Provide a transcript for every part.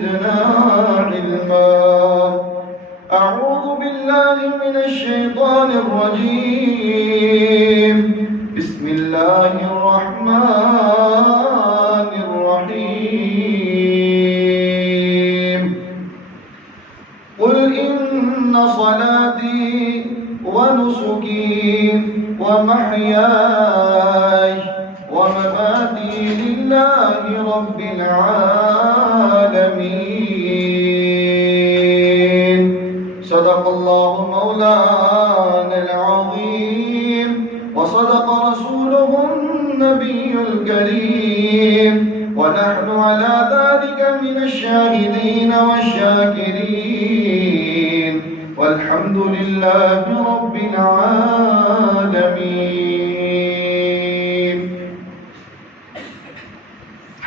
وزدنا علما. أعوذ بالله من الشيطان الرجيم. بسم الله الرحمن الرحيم. قل إن صلاتي ونسكي ومحياي ومماتي لله رب العالمين. صدق الله مولانا العظيم وصدق رسوله النبي الكريم ونحن على ذلك من الشاهدين والشاكرين والحمد لله رب العالمين.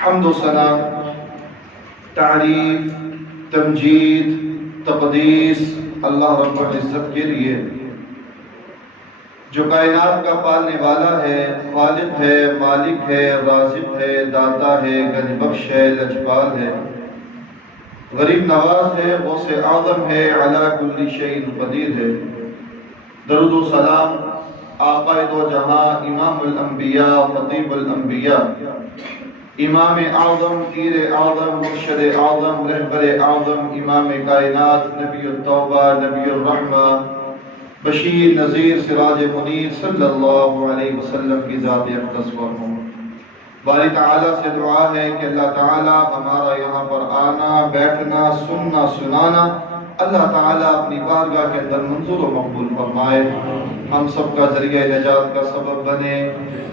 حمد و ثنا، تعریف، تمجید، تقدیس اللہ رب العزت کے لیے جو کائنات کا پالنے والا ہے، خالق ہے، مالک ہے، رازق ہے، داتا ہے، گنج بخش ہے، لجپال ہے، غریب نواز ہے، غوث اعظم ہے، علی کل شیء قدیر ہے. درود و سلام آقا دو جہاں، امام الانبیاء، خطیب الانبیاء، امام اعظم، پیر اعظم، مرشد اعظم، رہبر اعظم، امام کائنات، نبی التوبہ، نبی الرحمہ، بشیر نذیر سراج منیر صلی اللہ علیہ وسلم کی ذات اقدس پر ہوں. باری تعالیٰ سے دعا ہے کہ اللہ تعالیٰ ہمارا یہاں پر آنا، بیٹھنا، سننا، سنانا اللہ تعالیٰ اپنی بارگاہ کے اندر منظور و مقبول فرمائے. ہم سب کا ذریعہ نجات کا سبب بنے.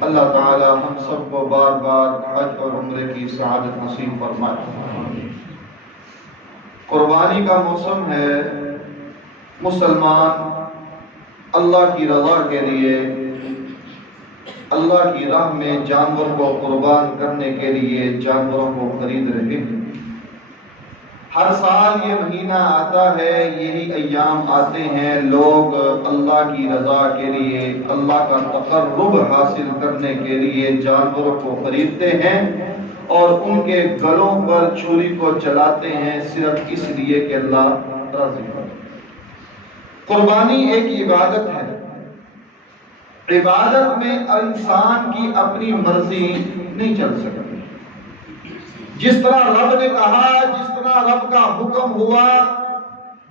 اللہ تعالیٰ ہم سب کو بار بار حج اور عمرے کی سعادت نصیب فرمائے. قربانی کا موسم ہے. مسلمان اللہ کی رضا کے لیے اللہ کی راہ میں جانور کو قربان کرنے کے لیے جانوروں کو خرید رہے ہیں. ہر سال یہ مہینہ آتا ہے، یہی ایام آتے ہیں، لوگ اللہ کی رضا کے لیے، اللہ کا تقرب حاصل کرنے کے لیے جانوروں کو خریدتے ہیں اور ان کے گلوں پر چھری کو چلاتے ہیں صرف اس لیے کہ اللہ راضی ہو. قربانی ایک عبادت ہے. عبادت میں انسان کی اپنی مرضی نہیں چل سکتی. جس طرح رب نے کہا، جس طرح رب کا حکم ہوا،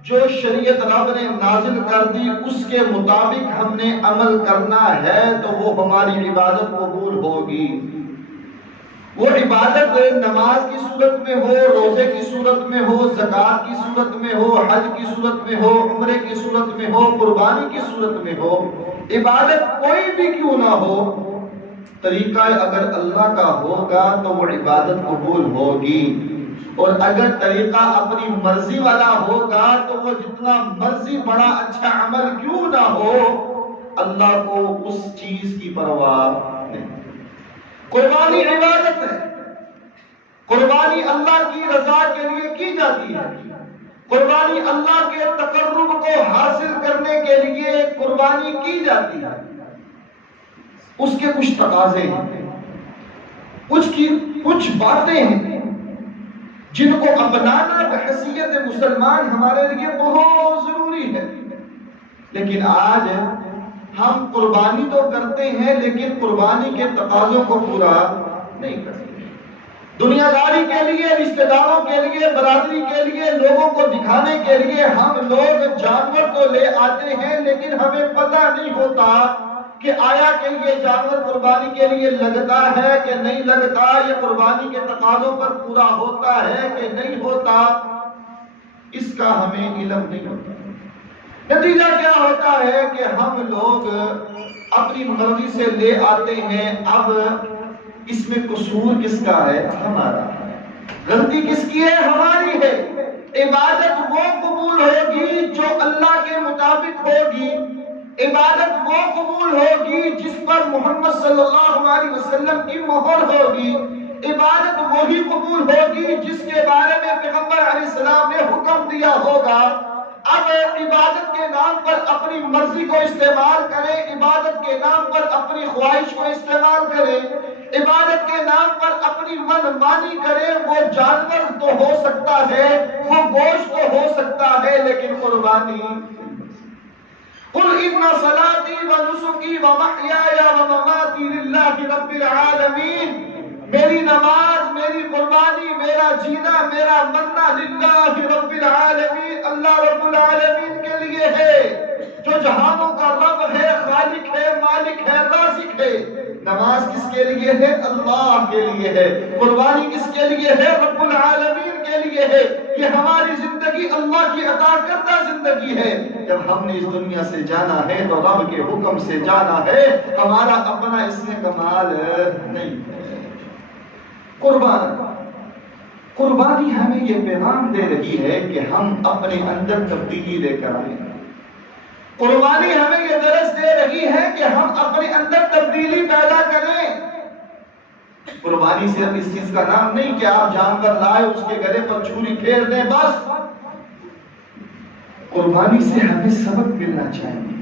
جو شریعت رب نے نازل کر دی اس کے مطابق ہم نے عمل کرنا ہے تو وہ ہماری عبادت قبول ہوگی. وہ عبادت نماز کی صورت میں ہو، روزے کی صورت میں ہو، زکوٰۃ کی صورت میں ہو، حج کی صورت میں ہو، عمرے کی صورت میں ہو، قربانی کی صورت میں ہو، عبادت کوئی بھی کیوں نہ ہو، طریقہ اگر اللہ کا ہوگا تو وہ عبادت قبول ہوگی. اور اگر طریقہ اپنی مرضی والا ہوگا تو وہ جتنا مرضی بڑا اچھا عمل کیوں نہ ہو، اللہ کو اس چیز کی پرواہ نہیں. قربانی عبادت ہے. قربانی اللہ کی رضا کے لیے کی جاتی ہے. قربانی اللہ کے تقرب کو حاصل کرنے کے لیے قربانی کی جاتی ہے. اس کے کچھ تقاضے ہیں، کچھ باتیں ہیں جن کو اپنانا بحیثیت مسلمان ہمارے لیے بہت ضروری ہے. لیکن آج ہم قربانی تو کرتے ہیں لیکن قربانی کے تقاضوں کو پورا نہیں کرتے. دنیا داری کے لیے، رشتہ داروں کے لیے، برادری کے لیے، لوگوں کو دکھانے کے لیے ہم لوگ جانور تو لے آتے ہیں لیکن ہمیں پتہ نہیں ہوتا کہ آیا کہ یہ جانور قربانی کے لیے لگتا ہے کہ نہیں لگتا، یہ قربانی کے تقاضوں پر پورا ہوتا ہے کہ نہیں ہوتا، اس کا ہمیں علم نہیں ہوتا. نتیجہ کیا ہوتا ہے کہ ہم لوگ اپنی مرضی سے لے آتے ہیں. اب اس میں قصور کس کا ہے؟ ہمارا. غلطی کس کی ہے؟ ہماری ہے. عبادت وہ قبول ہوگی جو اللہ کے مطابق ہوگی. عبادت وہ قبول ہوگی جس پر محمد صلی اللہ علیہ وسلم کی مہر ہوگی. عبادت وہی قبول ہوگی جس کے بارے میں پیغمبر علیہ السلام نے حکم دیا ہوگا. اب عبادت کے نام پر اپنی مرضی کو استعمال کریں، عبادت کے نام پر اپنی خواہش کو استعمال کریں، عبادت کے نام پر اپنی من مانی کرے، وہ جانور تو ہو سکتا ہے، وہ گوشت تو ہو سکتا ہے، لیکن قربانی قل ان صلاتي ونسكي ومحياي ومماتي لله رب العالمین، میری نماز، میری قربانی، میرا جینا، میرا مرنا للہ رب العالمین، اللہ رب العالمین کے لیے ہے، جو جہانوں کا رب ہے، خالق ہے، مالک ہے، رازق ہے۔ نماز کس کے لیے ہے؟ اللہ کے لیے ہے۔ قربانی کس کے لیے ہے؟ رب العالمین کے لیے ہے۔ یہ ہماری زندگی اللہ کی عطا کردہ زندگی ہے۔ جب ہم نے اس دنیا سے جانا ہے تو رب کے حکم سے جانا ہے، ہمارا اپنا اس میں کمال نہیں ہے۔ قربانی ہمیں یہ پیغام دے رہی ہے کہ ہم اپنے اندر تبدیلی لے کر آئیں۔ قربانی ہمیں یہ درس دے رہی ہے کہ ہم اپنے اندر تبدیلی پیدا کریں۔ قربانی صرف اس چیز کا نام نہیں کہ آپ جانور لائے، اس کے گلے پر چھری پھیر دیں بس۔ قربانی سے ہمیں سبق ملنا چاہیے،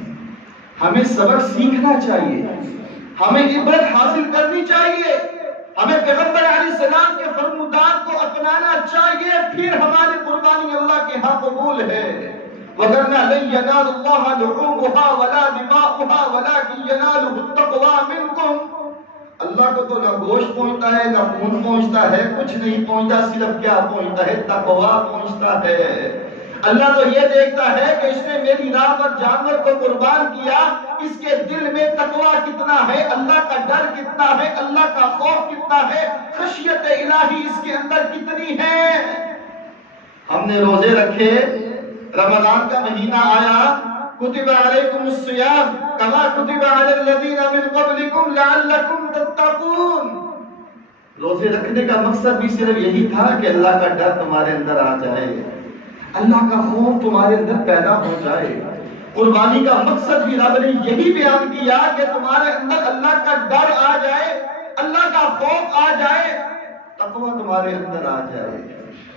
ہمیں سبق سیکھنا چاہیے، ہمیں عبرت حاصل کرنی چاہیے، ہمیں پیغمبر علیہ السلام کے فرمودات کو اپنانا چاہیے، پھر ہماری قربانی اللہ کے ہاں قبول ہے۔ وَقَرْنَا لَن يَنَالَ اللَّهَ لُحُومُهَا وَلَا دِمَاؤُهَا وَلَكِنْ يَنَالُهُ التَّقْوَىٰ مِنكُمْ۔ اللہ کو تو نہ گوشت پہنچتا ہے، نہ خون پہنچتا ہے، کچھ نہیں پہنچتا، صرف کیا پہنچتا ہے؟ تقویٰ پہنچتا ہے۔ اللہ تو یہ دیکھتا ہے کہ اس نے میری راہ پر جانور کو قربان کیا، اس کے دل میں تقویٰ کتنا ہے، اللہ کا ڈر کتنا ہے، اللہ کا خوف کتنا ہے، خشیت الہی اس کے اندر کتنی ہے۔ ہم نے روزے رکھے، رمضان کا مہینہ آیا، کتب علیکم الصیام کما کتب علی الذین من قبلکم لعلکم تتقون۔ روزے رکھنے کا مقصد بھی صرف یہی تھا کہ اللہ کا ڈر تمہارے اندر آ جائے، اللہ کا خوف تمہارے اندر پیدا ہو جائے۔ قربانی کا مقصد بھی رب نے یہی بیان کیا کہ تمہارے اندر اللہ کا ڈر آ جائے، اللہ کا خوف آ جائے، تقویٰ تمہارے اندر آ جائے۔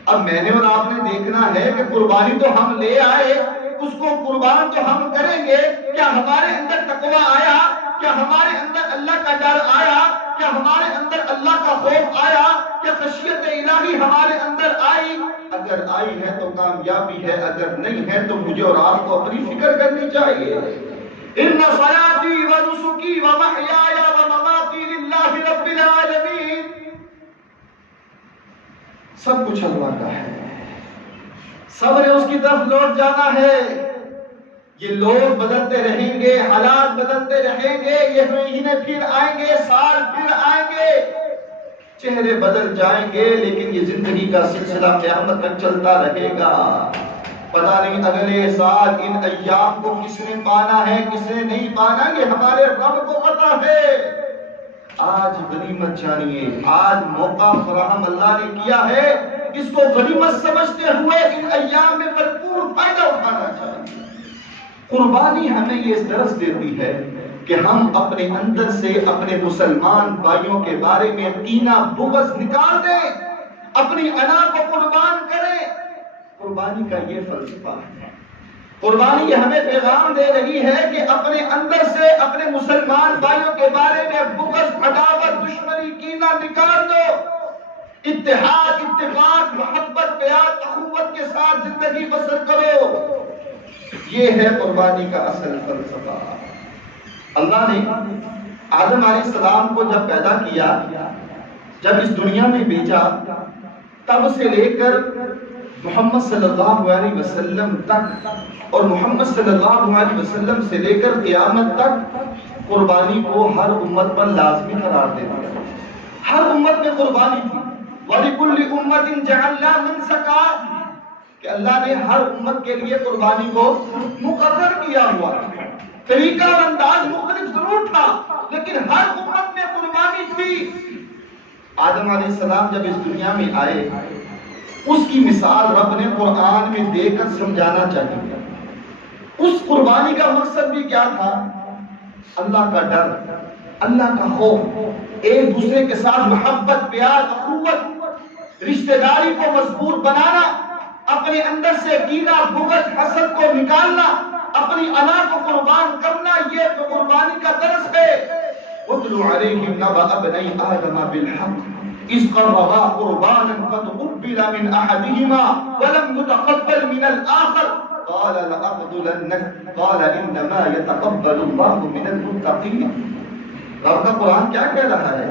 اب میں نے اور آپ نے دیکھنا ہے کہ قربانی تو ہم لے آئے، اس کو قربان تو ہم کریں گے، کیا ہمارے اندر تقویٰ آیا؟ کیا ہمارے اندر اللہ کا ڈر آیا؟ کیا ہمارے اندر اللہ کا خوف آیا؟ کیا خشیت الہی ہمارے اندر آئی؟ اگر آئی ہے تو کامیابی ہے، اگر نہیں ہے تو مجھے اور آپ کو اپنی فکر کرنی چاہیے۔ ان صلاتی و نسکی و محیایا و مماتی للہ رب العالمین، سب کچھ اللہ کا ہے، سب نے اس کی طرف لوٹ جانا ہے۔ یہ لوگ بدلتے رہیں گے، حالات بدلتے رہیں گے، یہ مہینے پھر آئیں گے، سال پھر آئیں گے، چہرے بدل جائیں گے، لیکن یہ زندگی کا سلسلہ قیامت تک چلتا رہے گا۔ پتہ نہیں اگلے سال ان ایام کو کس نے پانا ہے، کس نے نہیں پانا، یہ ہمارے رب کو پتہ ہے۔ آج غنیمت جانیے، آج موقع فراہم اللہ نے کیا ہے، اس کو غنیمت سمجھتے ہوئے ان ایام میں بھرپور فائدہ اٹھانا چاہیے۔ قربانی ہمیں یہ درس دیتی ہے کہ ہم اپنے اندر سے اپنے مسلمان بھائیوں کے بارے میں کینہ بغض نکال دیں، اپنی انا کو قربان کریں۔ قربانی کا یہ فلسفہ ہے۔ قربانی ہمیں پیغام دے رہی ہے کہ اپنے اندر سے اپنے مسلمان بھائیوں کے بارے میں بغض، عداوت، دشمنی، کینہ نکال دو، اتحاد، اتفاق، محبت، پیار، اخوت کے ساتھ زندگی بسر کرو۔ یہ ہے قربانی کا اصل فلسفہ۔ اللہ نے آدم علیہ السلام کو جب پیدا کیا، جب اس دنیا میں بھیجا، تب سے لے کر محمد صلی اللہ علیہ وسلم تک، اور محمد صلی اللہ علیہ وسلم سے لے کر قیامت تک قربانی کو ہر امت پر لازمی قرار دے دیا۔ ہر امت میں قربانی تھی۔ وَلِكُلِّ أُمَّةٍ جَعَلْنَا مَنسَكًا، کہ اللہ نے ہر امت کے لیے قربانی کو مقرر کیا ہوا ہے۔ طریقہ اور انداز مختلف ضرور تھا، لیکن ہر امت میں قربانی تھی۔ آدم علیہ السلام جب اس دنیا میں آئے، اس کی مثال رب نے قرآن میں دے کر سمجھانا چاہیے۔ اس قربانی کا مقصد بھی کیا تھا؟ اللہ کا ڈر، اللہ کا خوف، ایک دوسرے کے ساتھ محبت، پیار، اخوت، رشتہ داری کو مضبوط بنانا، اپنے اندر سے کینہ، بغض، حسد کو نکالنا، اپنی انا کو قربان کرنا، یہ قربانی کا درس ہے۔ اتل علیہم نبأ ابنی آدم بالحق اذ قربا قربانا فتقبل من احدہما ولم يتقبل من الآخر قال لأقتلنك قال انما يتقبل اللہ من المتقین. رب کا قرآن کیا کہہ رہا ہے؟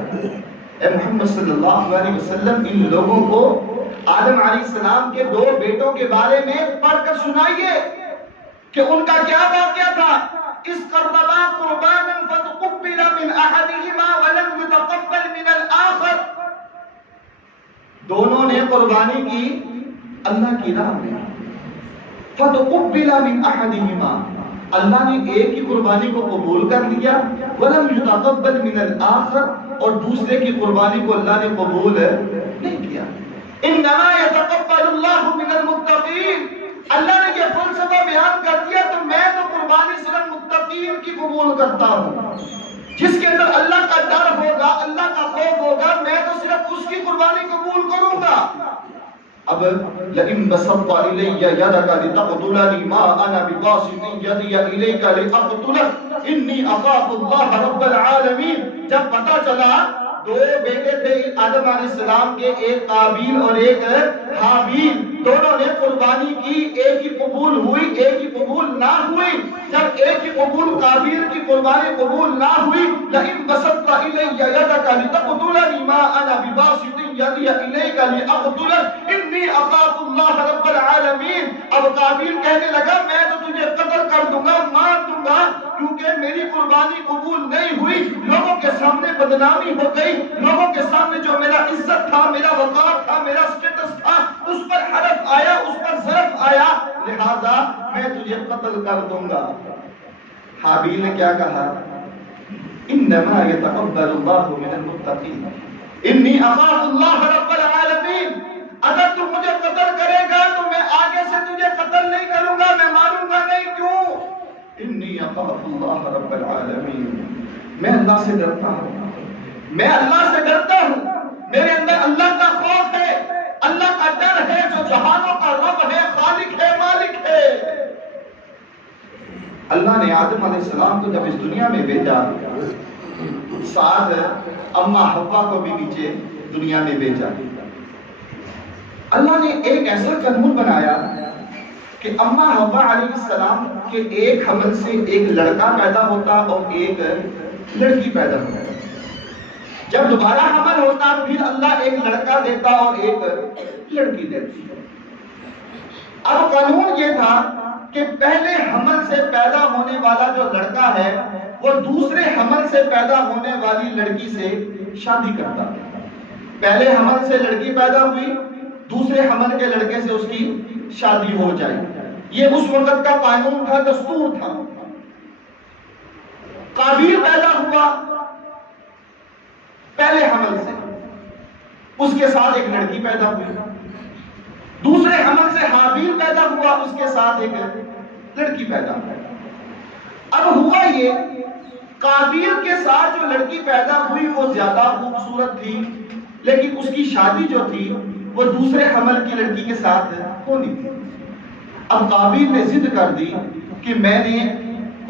اے محمد صلی اللہ علیہ وسلم ان لوگوں کو آدم علیہ السلام کے دو بیٹوں کے بارے میں پڑھ کر سنائیے کہ ان کا کیا واقعہ تھا. اس قربا قربانا فتقبل من احدہما ولم يتقبل من الآخر. دونوں نے قربانی کی اللہ کی راہ میں. فتقبل من احدہما اللہ نے ایک کی قربانی کو قبول کر لیا. ولم يتقبل من الآخر اور دوسرے کی قربانی کو اللہ نے قبول نہیں کیا. انما يتقبل اللہ من المتقین. اللہ نے یہ فلسفہ بیان کر دیا تو میں تو قربانی صرف متقین کی قبول کرتا ہوں. جس کے اندر اللہ کا ڈر ہوگا, اللہ کا خوف ہوگا, میں تو صرف اس کی قربانی قبول کروں گا. اب لئن بسطت الی یدک لتقتلنی ما انا بباسط یدی الیک لاقتلک انی اخاف اللہ رب العالمین. جب پتہ چلا دو بیٹے تھے آدم علیہ السلام کے, ایک قابیل اور ایک حابیل, دونوں نے قربانی کی, ایک ہی قبول ہوئی ایک ہی قبول نہ ہوئی. جب ایک ہی قبول قابیل کی قربانی قبول نہ ہوئی لئن بسطت الی یدک لتقتلنی ما انا بباسط یدی الیک لاقتلک انی اخاف اللہ رب العالمین. اب قابیل کہنے لگا میں تو تجھے قتل کر دوں گا, مار دوں گا, کیونکہ میری قربانی قبول نہیں ہوئی. لوگوں کے سامنے بدنامی ہو گئی, لوگوں کے سامنے جو میرا عزت تھا, میرا وقار تھا, میرا سٹیٹس تھا, اس پر حرف آیا, اس پر ضرب آیا, لہذا میں تجھے قتل کر دوں گا. حابیل نے کیا کہا؟ انما يتقبل اللہ من المتقین انی اخاف اللہ رب العالمین. اگر تم مجھے قتل کرے گا تو میں آگے سے تجھے قتل نہیں کروں گا, میں ماروں گا نہیں. کیوں؟ انی اخاف اللہ رب العالمین. میں اللہ سے ڈرتا ہوں, میں اللہ سے ڈرتا ہوں, میرے اندر اللہ کا خوف ہے, اللہ کا ڈر ہے جو جہانوں کا رب ہے, خالق ہے, مالک ہے. اللہ نے آدم علیہ السلام کو جب اس دنیا میں بھیجا, ساتھ اماں حوا کو بھی نیچے دنیا میں بھیجا. اللہ نے ایک ایسا قانون بنایا کہ اماں حوا علیہ السلام کے ایک حمل سے ایک لڑکا پیدا ہوتا اور ایک لڑکی پیدا ہوتا. جب دوبارہ حمل ہوتا پھر اللہ ایک لڑکا دیتا اور ایک لڑکی دیتی. اب قانون یہ تھا کہ پہلے حمل سے پیدا ہونے والا جو لڑکا ہے وہ دوسرے حمل سے پیدا ہونے والی لڑکی سے شادی کرتا. پہلے حمل سے لڑکی پیدا ہوئی, دوسرے حمل کے لڑکے سے اس کی شادی ہو جائے. یہ اس وقت کا قانون تھا, دستور تھا. قابیل پیدا ہوا پہلے حمل سے, اس کے ساتھ ایک لڑکی پیدا ہوئی. دوسرے حمل سے حابیل پیدا ہوا, اس کے ساتھ ایک لڑکی پیدا ہوئی. اب ہوا یہ, قابیل کے ساتھ جو لڑکی پیدا ہوئی وہ زیادہ خوبصورت تھی, لیکن اس کی شادی جو تھی وہ دوسرے حمل کی لڑکی کے ساتھ ہونی تھی. اب قابیل نے ضد کر دی کہ میں نے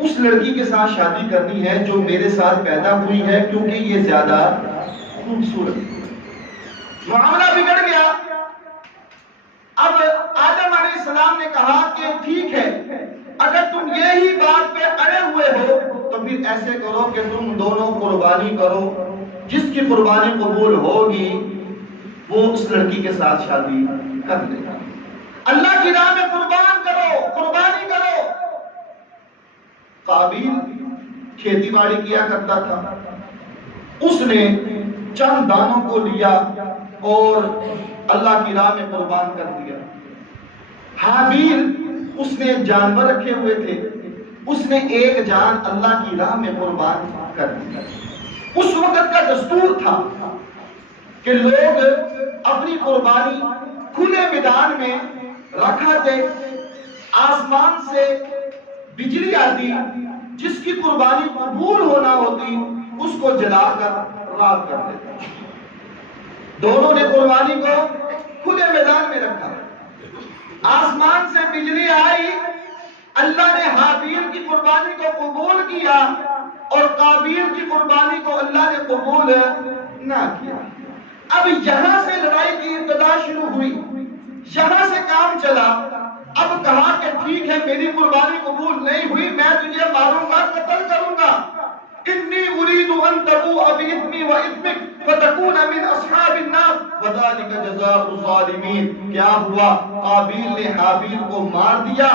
اس لڑکی کے ساتھ شادی کرنی ہے جو میرے ساتھ پیدا ہوئی ہے, کیونکہ یہ زیادہ خوبصورت. معاملہ بگڑ گیا. اب آدم علیہ السلام نے کہا کہ ٹھیک ہے, اگر تم یہی بات پہ اڑے ہوئے ہو تو پھر ایسے کرو کہ تم دونوں قربانی کرو, جس کی قربانی قبول ہوگی وہ اس لڑکی کے ساتھ شادی کر لے گا. اللہ کی راہ میں قربان کرو, قربانی کرو. قابیل کھیتی باڑی کیا کرتا تھا, اس نے چند دانوں کو لیا اور اللہ کی راہ میں قربان کر دیا. حابیل اس نے جانور رکھے ہوئے تھے, اس نے ایک جان اللہ کی راہ میں قربان کر دیا. اس وقت کا دستور تھا کہ لوگ اپنی قربانی کھلے میدان میں رکھاتے, آسمان سے بجلی آتی, جس کی قربانی قبول ہونا ہوتی اس کو جلا کر راکھ کر دیتا. دونوں نے قربانی کو کھلے میدان میں رکھا. آسمان سے بجلی آئی, اللہ نے حابیل کی قربانی کو قبول کیا, اور قابیل کی قربانی کو اللہ نے قبول نہ کیا۔ اب یہاں سے لڑائی کی ابتدا شروع ہوئی، یہاں سے کام چلا۔ اب کہا کہ ٹھیک ہے، میری قربانی قبول نہیں ہوئی، میں تجھے ماروں گا، قتل کروں گا۔ انی اريد ان تبوء باثمی واثمک فتکون من اصحاب النار وذلک جزاء الظالمین۔ کیا ہوا؟ قابیل نے حابیل کو مار دیا۔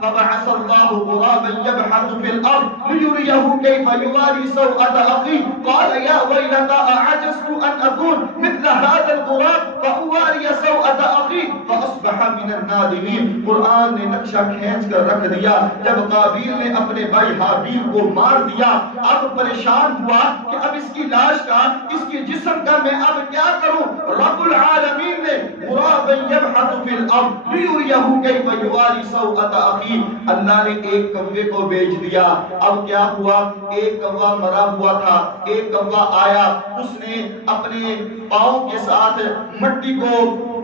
فبعث اللہ غرابا یبحث فی الارض لیریہ کیف یواری سوءة اخیہ قال یا ویلتى اعجزت ان اکون مثل هذا الغراب فاواری سوءة اخیہ فاصبح من النادمین۔ قرآن نے نقشہ کھینچ کر رکھ دیا، جب قابیل نے اپنے بھائی حابیل کو مار دیا، اب پریشان ہوا کہ اب اس کی لاش کا، اس کے جسم کا میں اب کیا کروں؟ رب العالمین نے غرابا یبحث فی الارض لیریہ کیف یواری سوءة اخیہ، اللہ نے ایک کوے کو بھیج دیا۔ اب کیا ہوا؟ ایک کوا مرا ہوا تھا، ایک کوا آیا، اس نے اپنے پاؤں کے ساتھ مٹی کو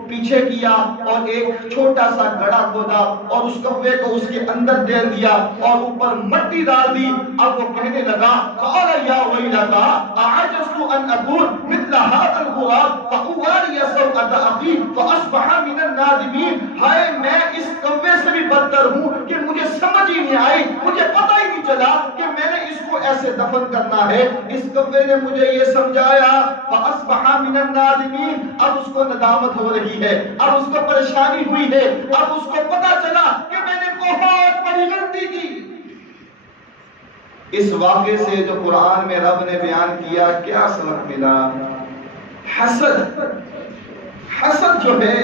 پیچھے کیا اور ایک چھوٹا سا گڑھا کھودا اور اس کوے کو اس کے اندر ڈال دیا اور اوپر مٹی ڈال دی۔ اب وہ کہنے لگا قال یا ویلتى اعجزت ان اکون مثل هذا الغراب فاواری سوءة اخی فاصبح من النادمین۔ ہائے میں اس کوے سے بھی بدتر ہوں کہ مجھے سمجھ ہی نہیں آئی، مجھے پتہ ہی نہیں چلا کہ میں نے اس کو ایسے دفن کرنا ہے۔ اس کوے نے مجھے یہ سمجھایا، فاصبح من النادمین۔ اب اس کو ندامت ہو رہی ہے، اب اس کو پریشانی ہوئی ہے، اب اس کو پتہ چلا کہ میں نے بہت بڑی غلطی کی۔ اس واقعے سے جو قرآن میں رب نے بیان کیا، کیا سبق ملا؟ حسد، حسد جو ہے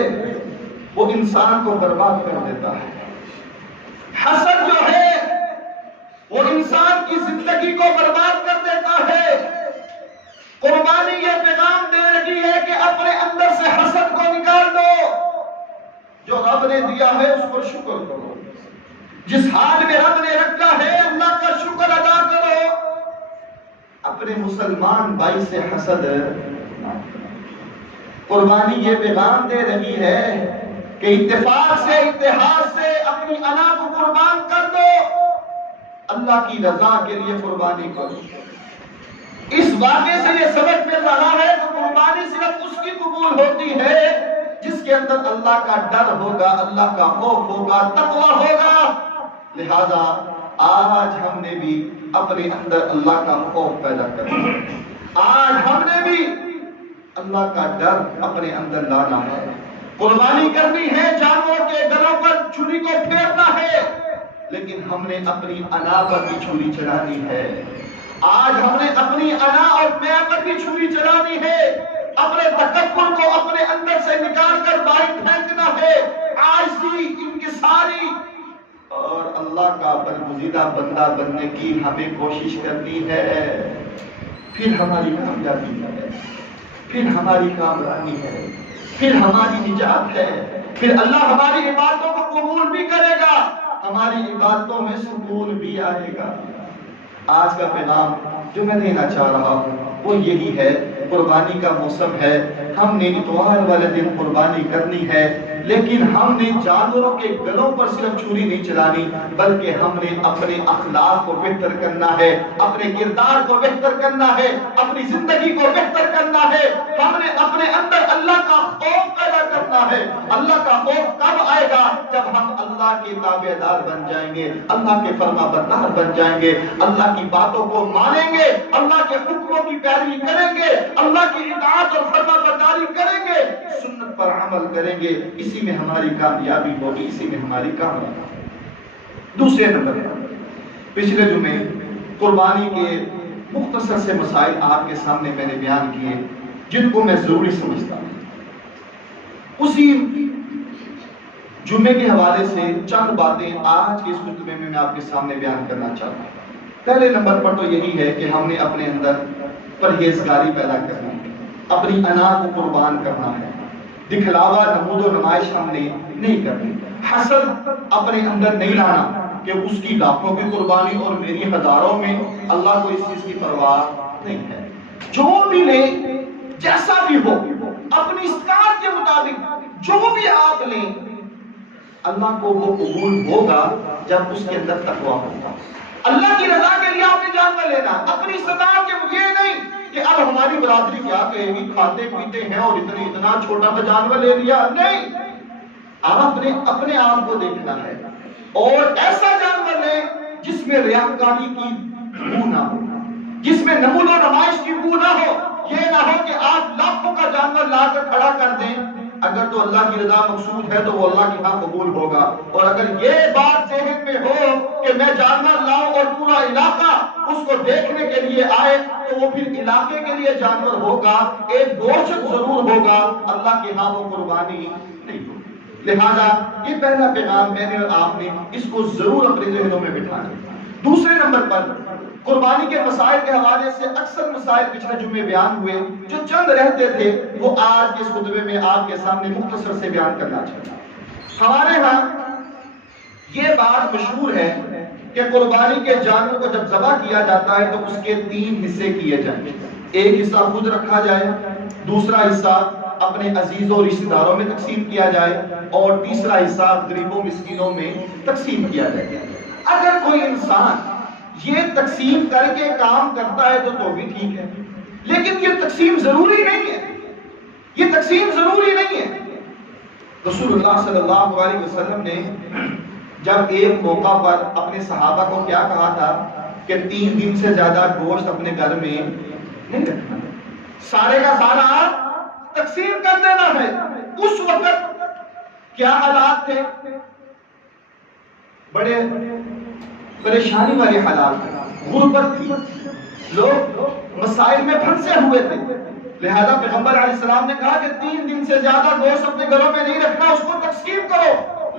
وہ انسان کو برباد کر دیتا ہے۔ حسد جو ہے وہ انسان کی زندگی کو برباد کر دیتا ہے۔ قربانی یہ پیغام دے رہی ہے کہ اپنے اندر سے حسد کو نکال دو، جو رب نے دیا ہے اس پر شکر کرو، جس حال میں رب نے رکھا ہے اللہ کا شکر ادا کرو۔ اپنے مسلمان بھائی سے حسد نہ کرو۔ قربانی یہ پیغام دے رہی ہے کہ اتفاق سے، اتحاد سے اپنی انا کو قربان کر دو، اللہ کی رضا کے لیے قربانی کرو۔ اس واقعے سے یہ سبق مل رہا ہے کہ قربانی صرف اس کی قبول ہوتی ہے جس کے اندر اللہ کا ڈر ہوگا، اللہ کا خوف ہوگا، تقوی ہوگا۔ لہذا آج ہم نے بھی اپنے اندر اللہ کا خوف پیدا کرنا، آج ہم نے بھی اللہ کا ڈر اپنے اندر لانا ہے۔ قربانی کرنی ہے، جانوروں کے گلوں پر چھری کو پھیرنا ہے، لیکن ہم نے اپنی انا پر بھی چھری چلانی ہے۔ آج ہم نے اپنی انا اور میں پر بھی چھری چلانی ہے، اپنے تکبر کو اپنے اندر سے نکال کر باہر پھینکنا ہے، عاجزی، انکساری اور اللہ کا برگزیدہ بندہ بننے کی ہمیں کوشش کرنی ہے۔ پھر ہماری کامیابی ہے، پھر ہماری کامرانی ہے، پھر ہماری نجات ہے، پھر اللہ ہماری عبادتوں کو قبول بھی کرے گا، ہماری عبادتوں میں سکون بھی آئے گا۔ آج کا پیغام جو میں دینا چاہ رہا ہوں وہ یہی ہے، قربانی کا موسم ہے، ہم نے اتوار والے دن قربانی کرنی ہے، لیکن ہم نے جانوروں کے گلوں پر صرف چھری نہیں چلانی، بلکہ ہم نے اپنے اخلاق کو بہتر کرنا ہے، اپنے کردار کو بہتر کرنا ہے، اپنی زندگی کو بہتر کرنا ہے۔ ہم نے اپنے اندر اللہ کا خوف پیدا کرنا ہے۔ اللہ کا خوف کب آئے گا؟ جب ہم اللہ کے تابعدار بن جائیں گے، اللہ کے فرما بردار بن جائیں گے، اللہ کی باتوں کو مانیں گے، اللہ کے حکموں کی پیروی کریں گے، اللہ کی اطاعت اور فرما برداری کریں گے، سنت پر عمل کریں گے۔ اسی میں ہماری کامیابی ہوگی، اسی میں ہماری کامیابی۔ دوسرے نمبر پر پچھلے جمعے قربانی کے مختصر سے مسائل آپ کے سامنے میں نے بیان کیے جن کو میں ضروری سمجھتا ہوں۔ اسی جمعے کے حوالے سے چند باتیں آج کے اس خطبے میں آپ کے سامنے بیان کرنا چاہتا ہوں۔ پہلے نمبر پر تو یہی ہے کہ ہم نے اپنے اندر پرہیزگاری پیدا کرنی ہے، اپنی انا کو قربان کرنا ہے، دکھلاوا، نمود و نمائش ہم نے نہیں کرنی، حسد اپنے اندر نہیں لانا کہ اس کی لاکھوں کی قربانی اور میری ہزاروں میں، اللہ کو اس چیز کی پرواہ نہیں ہے۔ جو بھی لیں، جیسا بھی ہو، اپنی استطاعت کے مطابق جو بھی آپ لیں، اللہ کو وہ قبول ہوگا جب اس کے اندر تقویٰ ہوگا، اللہ کی رضا کے لیے آپ نے جانور لینا، اپنی استطاعت کے یہ نہیں کہ اب ہماری برادری کیا کہے گی، کھاتے پیتے ہیں اور اتنا چھوٹا سا جانور لے لیا، نہیں، آپ نے اپنے آپ کو دیکھنا ہے اور ایسا جانور لیں جس میں ریاکاری کی بو نہ ہو، جس میں نمود و نمائش کی بو نہ ہو، یہ نہ ہو کہ آپ لاکھوں کا جانور لا کر کھڑا کر دیں، اگر تو اللہ کی رضا مقصود ہے تو وہ اللہ کے ہاں قبول ہوگا، اور اگر یہ بات ذہن میں ہو کہ میں جانور لاؤں اور پورا علاقہ اس کو دیکھنے کے لیے آئے تو وہ پھر علاقے کے لیے جانور ہوگا، ایک گوشت ضرور ہوگا، اللہ کے ہاں وہ قربانی نہیں ہوگی۔ لہذا یہ پہلا پیغام میں نے اور آپ نے اس کو ضرور اپنے ذہنوں میں بٹھانا۔ دوسرے نمبر پر قربانی کے مسائل کے حوالے سے اکثر مسائل پچھلے جمعے بیان ہوئے، جو چند رہتے تھے وہ آج کے اس خطبے میں آپ کے سامنے مختصر سے بیان کرنا چاہتا ہوں۔ ہمارے ہاں یہ بات مشہور ہے کہ قربانی کے جانور کو جب ذبح کیا جاتا ہے تو اس کے 3 حصے کیے جائیں، ایک حصہ خود رکھا جائے، دوسرا حصہ اپنے عزیزوں اور رشتہ داروں میں تقسیم کیا جائے اور تیسرا حصہ غریبوں مسکینوں میں تقسیم کیا جائے۔ اگر کوئی انسان یہ تقسیم کر کے کام کرتا ہے تو بھی ٹھیک ہے، لیکن یہ تقسیم ضروری نہیں ہے، یہ تقسیم ضروری نہیں ہے۔ رسول اللہ صلی اللہ علیہ وسلم نے جب ایک موقع پر اپنے صحابہ کو کیا کہا تھا کہ 3 دن سے زیادہ گوشت اپنے گھر میں نہیں رکھنا، سارے کا سارا تقسیم کر دینا ہے۔ اس وقت کیا حالات تھے؟ بڑے پریشانی والے حالات تھے، غربت تھی، لوگ مسائل میں پھنسے ہوئے تھے، لہذا پیغمبر علیہ السلام نے کہا کہ 3 دن سے زیادہ گوشت اپنے گھروں میں نہیں رکھنا، اس کو تقسیم کرو،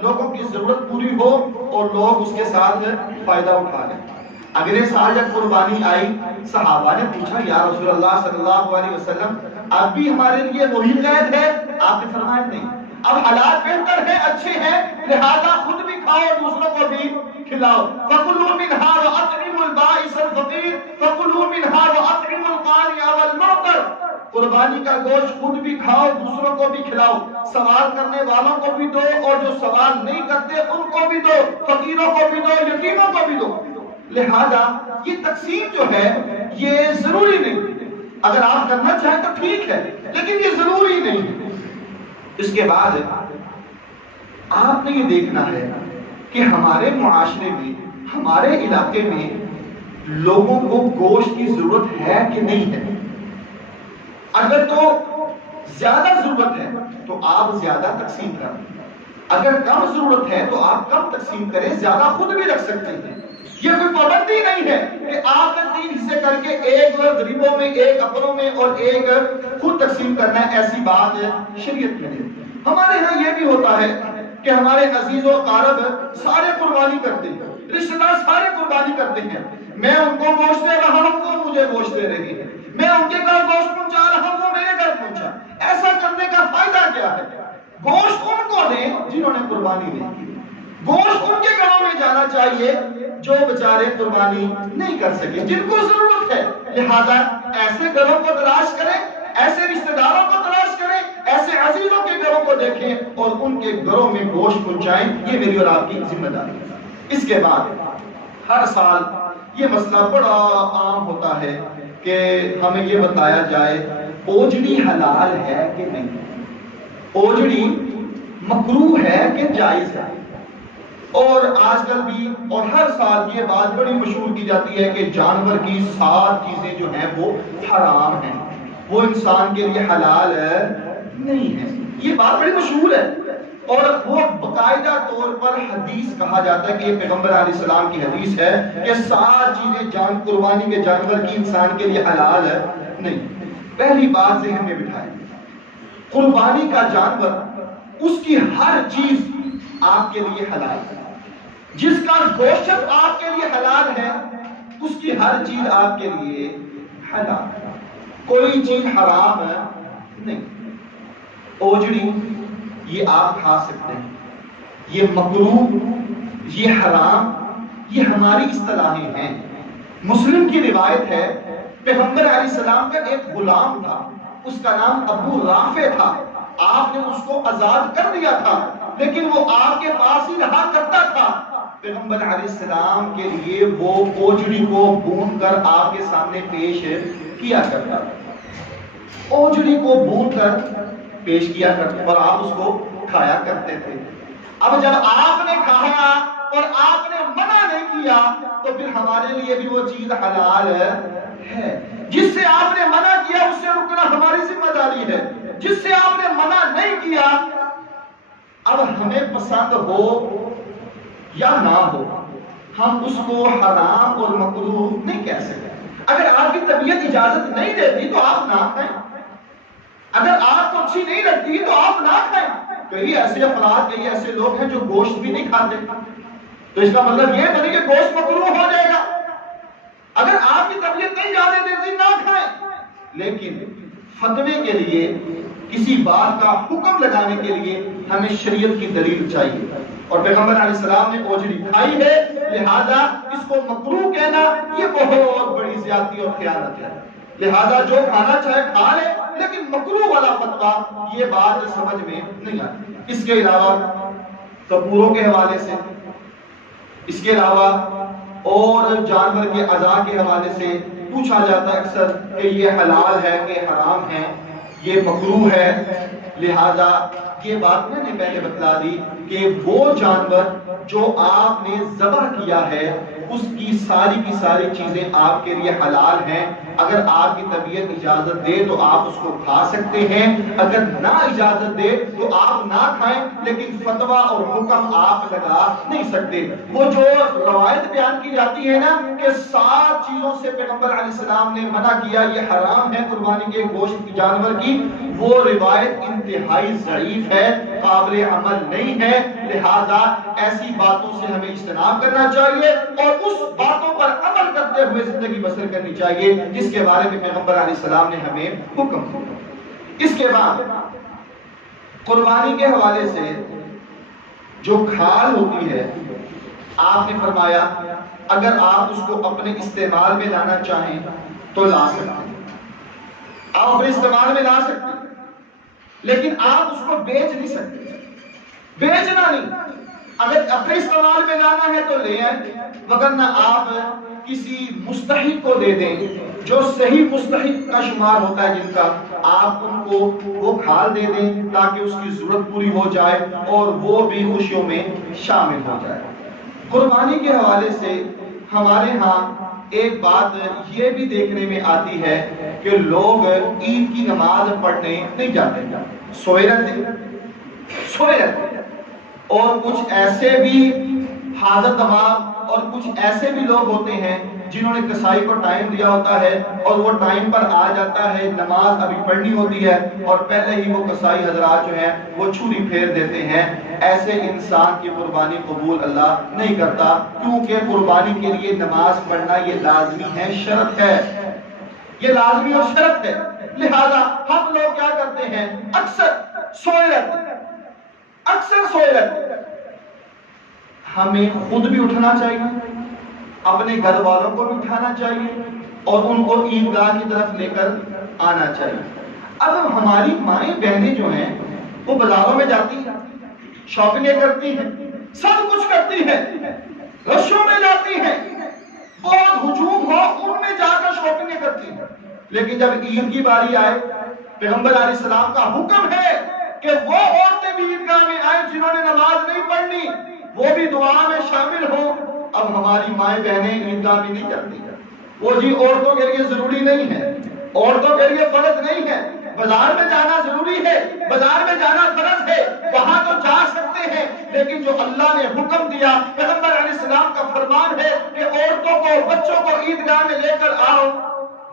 لوگوں کی ضرورت پوری ہو اور لوگ اس کے ساتھ فائدہ اٹھا لیں۔ اگلے سال جب قربانی آئی، صحابہ نے پوچھا یا رسول اللہ صلی اللہ علیہ وسلم اب بھی ہمارے لیے وہی قید ہے؟ آپ نے فرمایا نہیں، اب حالات بہتر ہیں، اچھے ہیں، لہذا خود بھی کھاؤ اور دوسروں کو بھی کھلاؤ۔ فَكُلُوا مِنْهَا وَأَطْعِمُوا الْبَائِسَ الْفَقِيرَ فَكُلُوا مِنْهَا وَأَطْعِمُوا الْقَانِعَ وَالْمُعْتَرَ۔ قربانی کا گوشت خود بھی کھاؤ، دوسروں کو بھی کھلاؤ، سوال کرنے والوں کو بھی دو اور جو سوال نہیں کرتے ان کو بھی دو، فقیروں کو بھی دو، یتیموں کو بھی دو۔ لہذا یہ تقسیم جو ہے یہ ضروری نہیں، اگر آپ کرنا چاہیں تو ٹھیک ہے، لیکن یہ ضروری نہیں۔ اس کے بعد آپ نے یہ دیکھنا ہے کہ ہمارے معاشرے میں، ہمارے علاقے میں لوگوں کو گوشت کی ضرورت ہے کہ نہیں ہے۔ اگر تو زیادہ ضرورت ہے تو آپ زیادہ تقسیم کریں، اگر کم ضرورت ہے تو آپ کم تقسیم کریں، زیادہ خود بھی رکھ سکتے ہیں۔ یہ کوئی پابندی نہیں ہے کہ آپ نے 3 حصے کر کے ایک غریبوں میں، ایک اپنوں میں اور ایک خود تقسیم کرنا ہے، ایسی بات شریعت میں نہیں۔ ہمارے ہاں یہ بھی ہوتا ہے کہ ہمارے عزیز و اقارب سارے قربانی کرتے ہیں، رشتہ دار سارے قربانی کرتے ہیں، میں ان کو گوشت دے رہا ہوں وہ مجھے گوشت دے رہی ہے، میں ان کے گھر گوشت پہنچا رہا ہوں وہ میرے گھر پہنچا۔ ایسا کرنے کا فائدہ کیا ہے؟ گوشت ان کو دیں جنہوں نے قربانی نہیں کی، گوشت ان کے گھروں میں جانا چاہیے جو بیچارے قربانی نہیں کر سکے، جن کو ضرورت ہے۔ لہذا ایسے گھروں کو تلاش کریں، ایسے رشتہ داروں کو تلاش کریں، ایسے عزیزوں کے گھروں کو دیکھیں اور ان کے گھروں میں گوشت پہنچائیں، یہ میری اور آپ کی ذمہ داری ہے۔ اس کے بعد ہر سال یہ مسئلہ بڑا عام ہوتا ہے کہ ہمیں یہ بتایا جائے اوجڑی حلال ہے کہ نہیں، اوجڑی مکروہ ہے کہ جائز ہے۔ اور آج کل بھی اور ہر سال یہ بات بڑی مشہور کی جاتی ہے کہ جانور کی 7 چیزیں جو ہیں وہ حرام ہیں، وہ انسان کے لیے حلال نہیں ہے، یہ بات بڑی مشہور ہے۔ اور وہ باقاعدہ طور پر حدیث کہا جاتا ہے کہ یہ پیغمبر علیہ السلام کی حدیث ہے کہ 7 چیزیں قربانی کے جانور کی انسان کے لیے حلال نہیں۔ پہلی بات ذہن میں بٹھائیں، قربانی کا جانور اس کی ہر چیز آپ کے لیے حلال ہے، جس کا گوشت آپ کے لیے حلال ہے اس کی ہر چیز آپ کے لیے حلال ہے، کوئی چیز حرام نہیں۔ اوجڑی یہ آپ کھا سکتے ہیں، یہ مکروہ، یہ حرام، یہ ہماری اصطلاحیں ہیں۔ مسلم کی روایت ہے پیغمبر علیہ السلام کا ایک غلام تھا، اس کا نام ابو رافع تھا، آپ نے اس کو آزاد کر دیا تھا، لیکن وہ آپ کے پاس ہی رہا کرتا تھا۔ پیغمبر علیہ السلام کے لیے وہ اوجڑی کو بھون کر آپ کے سامنے پیش کیا کرتا تھا، اوجڑی کو بھون کر پیش کیا کرتے اور آپ اس کو کھایا کرتے تھے۔ اب جب آپ نے کہا اور آپ نے منع نہیں کیا تو پھر ہمارے لیے بھی وہ چیز حلال ہے۔ جس سے آپ نے منع کیا اس سے رکنا ہماری ذمہ داری ہے، جس سے آپ نے منع نہیں کیا اب ہمیں پسند ہو یا نہ ہو ہم اس کو حرام اور مکروہ نہیں کہہ سکتے۔ اگر آپ کی طبیعت اجازت نہیں دیتی تو آپ نہ کھائیں، اگر آپ کو اچھی نہیں لگتی تو آپ نہ کھائیں۔ کئی ایسے افراد، کئی ایسے لوگ ہیں جو گوشت بھی نہیں کھاتے، تو اس کا مطلب یہ نہیں کہ گوشت مکروہ ہو جائے گا۔ اگر آپ کی طبیعت نہیں جانے دیتی نہ کھائیں، لیکن فتوے کے لیے کسی بات کا حکم لگانے کے لیے ہمیں شریعت کی دلیل چاہیے، اور پیغمبر علیہ السلام نے اوجڑی کھائی ہے، لہذا اس کو مکروہ کہنا یہ بہت بڑی زیادتی اور خیانت ہے۔ لہذا جو کھانا چاہے کھا لے، لیکن مکروہ والا فتویٰ یہ بات سمجھ میں نہیں آتی۔ اس کے علاوہ کپوروں کے حوالے سے، اس کے علاوہ اور جانور کے اعضاء کے حوالے سے پوچھا جاتا ہے اکثر کہ یہ حلال ہے کہ حرام ہے، یہ مکروہ ہے۔ لہذا یہ بات میں نے پہلے بتلا دی کہ وہ جانور جو آپ نے ذبح کیا ہے اس کی ساری چیزیں آپ کے لیے حلال ہیں۔ اگر آپ کی طبیعت اجازت دے تو آپ اس کو کھا سکتے ہیں، اگر نہ اجازت دے تو آپ نہ کھائیں، لیکن فتویٰ اور حکم آپ لگا نہیں سکتے۔ وہ جو روایت بیان کی جاتی ہے نا کہ 7 چیزوں سے پیغمبر علیہ السلام نے منع کیا یہ حرام ہے قربانی کے گوشت کی جانور کی، وہ روایت انتہائی ضعیف ہے، قابل عمل نہیں ہے۔ لہذا ایسی باتوں سے ہمیں اجتناب کرنا چاہیے اور اس باتوں پر عمل کرتے ہوئے زندگی بسر کرنی چاہیے جس کے بارے میں پیغمبر علیہ السلام نے ہمیں حکم دیا۔ اس کے بعد قربانی کے حوالے سے جو کھال ہوتی ہے، آپ نے فرمایا اگر آپ اس کو اپنے استعمال میں لانا چاہیں تو لا سکتے ہیں، آپ اپنے استعمال میں لا سکتے ہیں، لیکن آپ اس کو بیچ نہیں سکتے، بیچنا نہیں۔ اگر اپنے استعمال میں لانا ہے تو لے آئیں، وگرنہ آپ کسی مستحق کو دے دیں، جو صحیح مستحق کا شمار ہوتا ہے جن کا، آپ ان کو وہ کھال دے دیں تاکہ اس کی ضرورت پوری ہو جائے اور وہ بھی خوشیوں میں شامل ہو جائے۔ قربانی کے حوالے سے ہمارے ہاں ایک بات یہ بھی دیکھنے میں آتی ہے کہ لوگ عید کی نماز پڑھنے نہیں جاتے، سوئے رہتے، اور کچھ ایسے بھی حاضر تمام اور کچھ ایسے بھی لوگ ہوتے ہیں جنہوں نے کسائی کو ٹائم دیا ہوتا ہے اور وہ ٹائم پر آ جاتا ہے، نماز ابھی پڑھنی ہوتی ہے اور پہلے ہی وہ کسائی حضرات جو ہیں وہ چھری پھیر دیتے ہیں۔ ایسے انسان کی قربانی قبول اللہ نہیں کرتا، کیونکہ قربانی کے لیے نماز پڑھنا یہ لازمی ہے، شرط ہے، یہ لازمی اور شرط ہے۔ لہذا ہم لوگ کیا کرتے ہیں، اکثر سوئے رہتے۔ ہمیں خود بھی اٹھنا چاہیے، اپنے گھر والوں کو بھی اٹھانا چاہیے اور ان کو عیدگاہ کی طرف لے کر آنا چاہیے۔ اب ہماری مائیں بہنیں جو ہیں وہ بازاروں میں جاتی ہیں، شاپنگیں کرتی ہیں، سب کچھ کرتی ہیں، رشوں میں جاتی ہیں، بہت ہجوم ہو ان میں جا کر شاپنگیں کرتی ہیں، لیکن جب عید کی باری آئے پیغمبر علیہ السلام کا حکم ہے کہ وہ عورتیں بھی عیدگاہ میں آئیں جنہوں نے نماز نہیں پڑھنی، وہ بھی دعا میں شامل ہوں۔ اب ہماری مائیں بہنیں عیدگاہ میں نہیں جاتی، وہ جی عورتوں کے لیے ضروری نہیں ہے، عورتوں کے لیے فرض نہیں ہے، بازار میں جانا ضروری ہے، بازار میں جانا فرض ہے، وہاں تو جا سکتے ہیں، لیکن جو اللہ نے حکم دیا، پیغمبر علیہ السلام کا فرمان ہے کہ عورتوں کو بچوں کو عیدگاہ میں لے کر آؤ،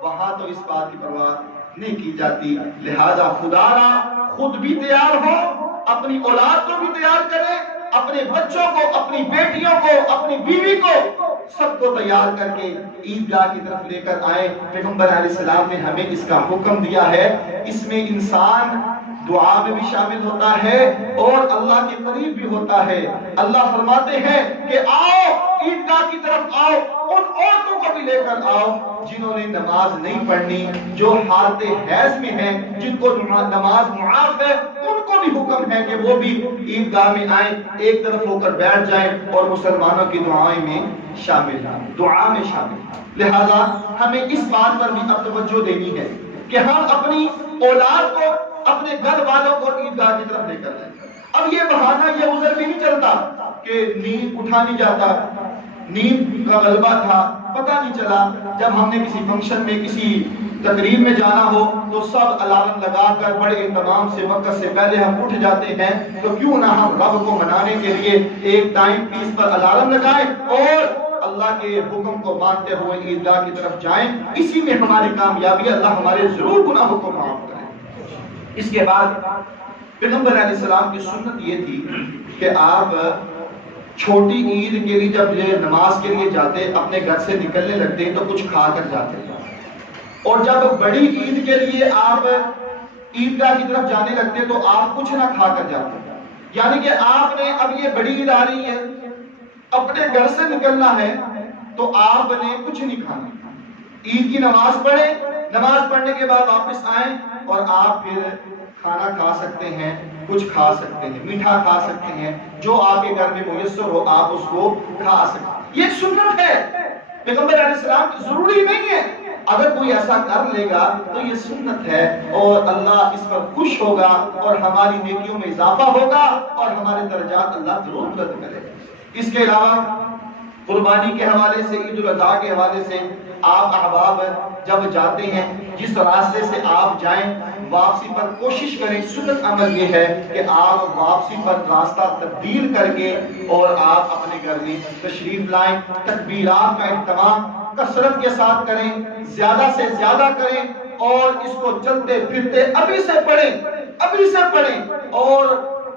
وہاں تو اس بات کی پرواہ نہیں کی جاتی۔ لہذا خدا را خود بھی تیار ہو، اپنی اولاد کو بھی تیار کرے، اپنے بچوں کو، اپنی بیٹیوں کو، اپنی بیوی کو، سب کو تیار کر کے عیدگاہ کی طرف لے کر آئے۔ پیغمبر علیہ السلام نے ہمیں اس کا حکم دیا ہے۔ اس میں انسان دعا میں بھی شامل ہوتا ہے اور اللہ کے قریب بھی ہوتا ہے۔ اللہ فرماتے ہیں کہ آؤ عیدگاہ کی طرف آؤ، ان عورتوں کو بھی لے کر آؤ جنہوں نے نماز نہیں پڑھنی، جو حالت حیض میں ہیں، جن کو نماز معاف ہے، ان کو بھی حکم ہے کہ وہ بھی عیدگاہ میں آئیں، ایک طرف ہو کر بیٹھ جائیں اور مسلمانوں کی دعائیں میں شامل ہیں، دعا میں شامل ہیں۔ لہذا ہمیں اس بات پر بھی اب توجہ دینی ہے کہ ہم اپنی اولاد کو، اپنے گھر والوں کو عیدگاہ کی طرف لے کر جائیں۔ اب یہ بہانہ، یہ عذر بھی نہیں چلتا کہ نیند اٹھا نہیں جاتا، نیند کا غلبہ تھا، پتہ نہیں چلا، جب ہم نے کسی فنکشن میں، کسی تقریب میں جانا ہو تو سب الارم لگا کر بڑے اہتمام سے وقت سے پہلے ہم اٹھ جاتے ہیں، تو کیوں نہ ہم رب کو منانے کے لیے ایک ٹائم پیس پر الارم لگائیں اور اللہ کے حکم کو مانتے ہوئے عیدگاہ کی طرف جائیں۔ اسی میں ہماری کامیابی، اللہ ہمارے ضرور گناہوں کو معاف کرے۔ اس کے بعد پیغمبر علیہ السلام کی سنت یہ تھی کہ آپ چھوٹی عید کے لیے جب نماز کے لیے جاتے، اپنے گھر سے نکلنے لگتے تو کچھ کھا کر جاتے، اور جب بڑی عید کے لیے آپ عیدگاہ کی طرف جانے لگتے تو آپ کچھ نہ کھا کر جاتے، یعنی کہ آپ نے اب یہ بڑی عید آ رہی ہے، اپنے گھر سے نکلنا ہے تو آپ نے کچھ نہیں کھانا، عید کی نماز پڑھیں، نماز پڑھنے کے بعد واپس آئیں اور آپ پھر کھانا کھا سکتے ہیں، کچھ کھا سکتے ہیں، میٹھا کھا سکتے ہیں، جو آپ کے گھر میں میسر ہو آپ اس کو کھا سکتے ہیں۔ یہ سنت ہے پیغمبر علیہ السلام کی، ضروری نہیں ہے، اگر کوئی ایسا کر لے گا تو یہ سنت ہے اور اللہ اس پر خوش ہوگا اور ہماری نیکیوں میں اضافہ ہوگا اور ہمارے درجات اللہ ضرور بلند کرے گا۔ اس کے علاوہ قربانی کے حوالے سے، عید الاضحیٰ کے حوالے سے، آپ احباب جب جاتے ہیں جس راستے سے آپ جائیں، واپسی پر کوشش کریں، سنت عمل یہ ہے کہ آپ واپسی پر راستہ تبدیل کر کے اور آپ اپنے گھر میں تشریف لائیں۔ تکبیرات کا اہتمام کثرت کے ساتھ کریں، زیادہ سے زیادہ کریں، اور اس کو چلتے پھرتے ابھی سے پڑھیں اور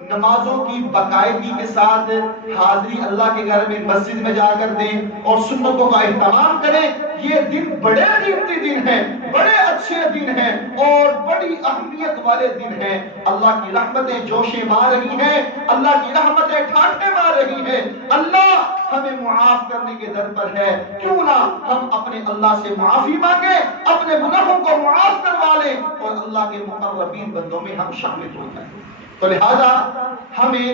نمازوں کی باقاعدگی کے ساتھ حاضری اللہ کے گھر میں مسجد میں جا کر دیں اور سنتوں کا اہتمام کریں۔ یہ دن بڑے قیمتی دن ہیں، بڑے اچھے دن ہیں اور بڑی اہمیت والے دن ہیں۔ اللہ کی رحمتیں جوشیں مار رہی ہیں، اللہ کی رحمتیں ٹھاٹھیں مار رہی ہیں، اللہ ہمیں معاف کرنے کے در پر ہے، کیوں نہ ہم اپنے اللہ سے معافی مانگیں، اپنے گناہوں کو معاف کروا لیں اور اللہ کے مقربین بندوں میں ہم شامل ہو جائیں۔ تو لہذا ہمیں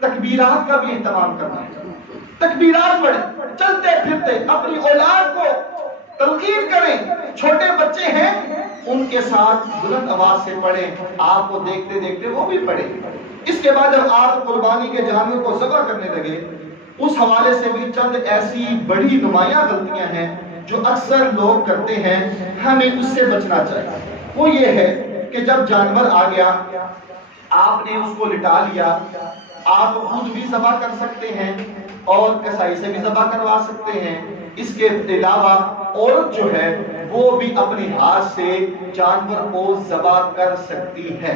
تکبیرات کا بھی اہتمام کرنا ہے، تکبیرات پڑھیں، چلتے پھرتے اپنی اولاد کو تلقین کریں، چھوٹے بچے ہیں ان کے ساتھ بلند آواز سے پڑھیں، آپ کو دیکھتے دیکھتے وہ بھی پڑھیں۔ اس کے بعد جب آپ قربانی کے جانور کو ذبح کرنے لگے، اس حوالے سے بھی چند ایسی بڑی نمایاں غلطیاں ہیں جو اکثر لوگ کرتے ہیں، ہمیں اس سے بچنا چاہیے۔ وہ یہ ہے کہ جب جانور آ گیا، آپ نے اس کو لٹا لیا، آپ خود بھی ذبح کر سکتے ہیں اور کسائی سے بھی ذبح کروا سکتے ہیں۔ اس کے علاوہ عورت جو ہے وہ بھی اپنے ہاتھ سے جانور کو ذبح کر سکتی ہے،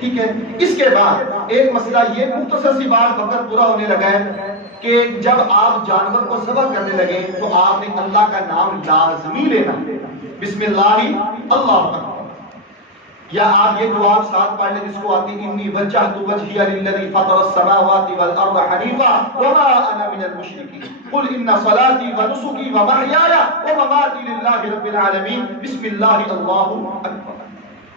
ٹھیک ہے۔ اس کے بعد ایک مسئلہ یہ، مختصر سی بات، وقت پورا ہونے لگا ہے، کہ جب آپ جانور کو ذبح کرنے لگے تو آپ نے اللہ کا نام لازمی لینا، بسم اللہ اللہ اکبر، یا آپ یہ دعا ساتھ پڑھ لیں جس کو آتی ہے، انی وجہت وجہی للذی فطر السماوات والارض حنیفا وما انا من المشرکین قل ان صلاتی ونسکی ومحیایا ومماتی للہ رب العالمین بسم اللہ اللہ اکبر۔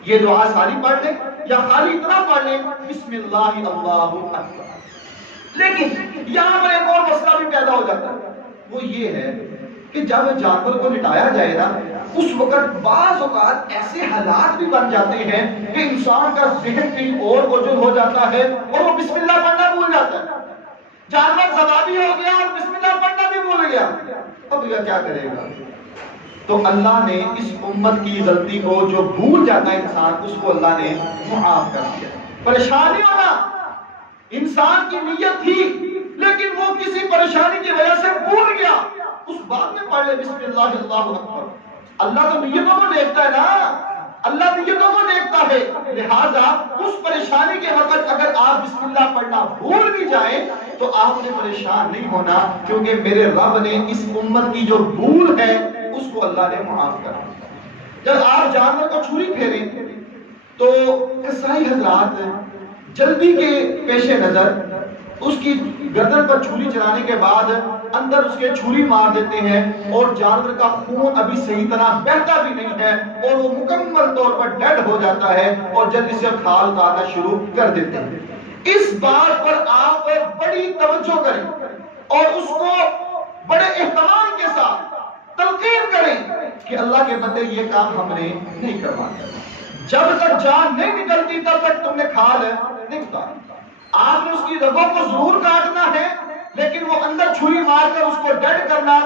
یہ دعا ساری پڑھ لیں یا خالی اتنا پڑھ لیں بسم اللہ اللہ اکبر۔ لیکن یہاں پر ایک اور مسئلہ بھی پیدا ہو جاتا ہے، وہ یہ ہے کہ جب جانور کو لٹایا جائے نا، اس وقت بعض اوقات ایسے حالات بھی بن جاتے ہیں کہ انسان کا ذہن کہیں اور وجود ہو جاتا ہے اور وہ بسم اللہ پڑھنا بھول جاتا ہے، جانور ذبح بھی ہو گیا اور بسم اللہ پڑھنا بھی بھول گیا، اب یہ کیا کرے گا؟ تو اللہ نے اس امت کی غلطی کو، جو بھول جاتا ہے انسان، اس کو اللہ نے معاف کر دیا۔ پریشانی ہونا، انسان کی نیت تھی لیکن وہ کسی پریشانی کی وجہ سے بھول گیا، اس بات میں پڑھ لے بسم اللہ اللہ اکبر۔ اللہ تو نیتوں کو دیکھتا ہے نا، اللہ نیتوں کو دیکھتا ہے، لہذا اس پریشانی کے وقت اگر آپ بسم اللہ پڑھنا بھول بھی جائیں تو آپ نے پریشان نہیں ہونا، کیونکہ میرے رب نے اس امت کی جو بھول ہے اس کو اللہ نے معاف کر دیا۔ جب آپ جانور کو چھری پھیریں تو قصائی حضرات جلدی کے پیش نظر اس کی گردن پر چھری چلانے کے بعد اندر اس کے چھری مار دیتے ہیں اور جانور کا خون ابھی صحیح طرح بہتا بھی نہیں ہے اور وہ مکمل طور پر ڈیڈ ہو جاتا ہے اور جلدی سے کھال اتارنا شروع کر دیتے ہیں۔ اس بات پر آپ بڑی توجہ کریں اور اس کو بڑے اہتمام کے ساتھ تلقین کریں کہ اللہ کے بندے یہ کام ہم نے نہیں کروانا، جب تک جان نہیں نکلتی تب تک تم نے کھال نہیں اتارنا۔ آپ نے اس کی رگوں کو ضرور کاٹنا ہے لیکن وہ اندر چھری مار کر اس کو ڈیڈ کرنا،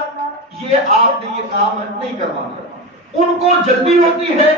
یہ آپ نے یہ کام نہیں کروانا۔ ان کو جلدی ہوتی ہے